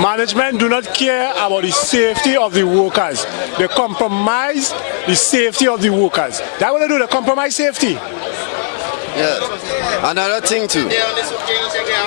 Management do not care about the safety of the workers. They compromise the safety of the workers. That's what they do, they compromise safety. Yeah. Another thing too,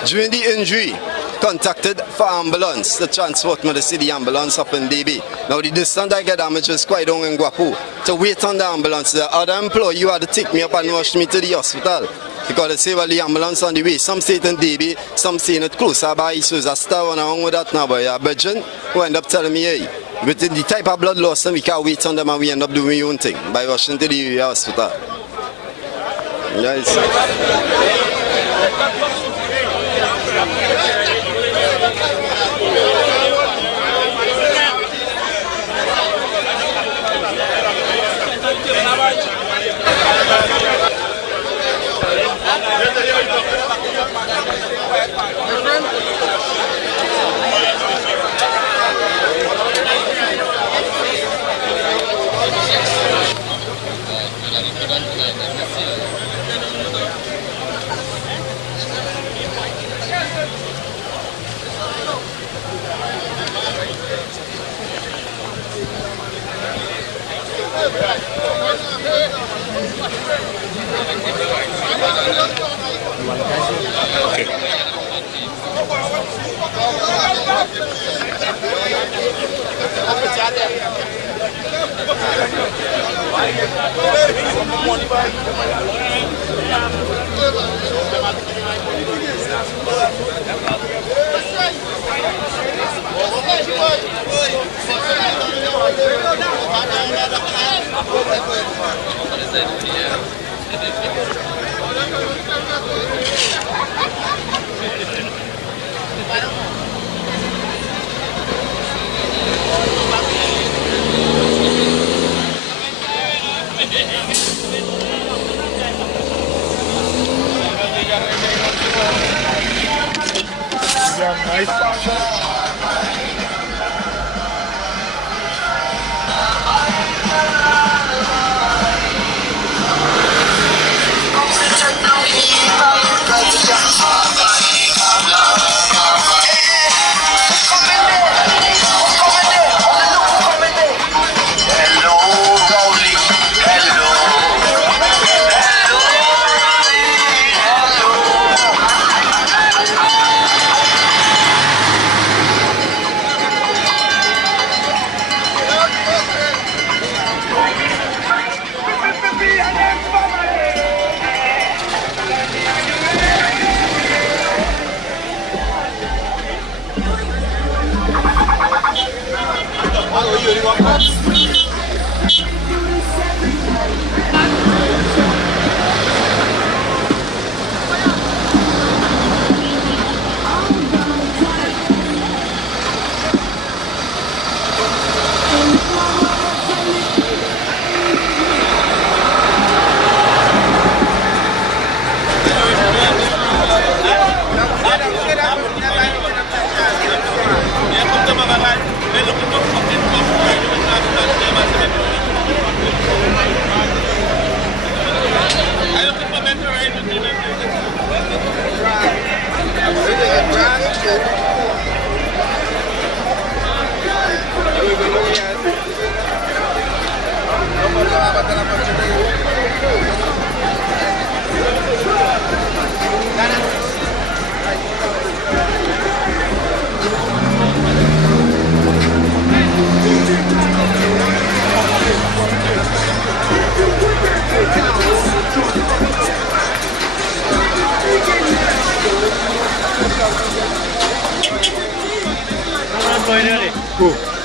during the injury, contacted for ambulance to transport me to see the ambulance up in DB. Now the distance I get damaged is quite long in Guapo. To wait on the ambulance, the other employee had to take me up and rush me to the hospital. Because they say, well, the ambulance on the way. Some say it in DB, some say it closer by. So there's a star on along with that now, but a virgin who end up telling me, hey, with the type of blood loss, we can't wait on them and we end up doing our own thing by rushing to the hospital. Yes. Who?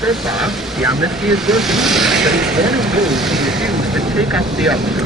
So far, the amnesty is working, but his morning rules he refused to take up the office.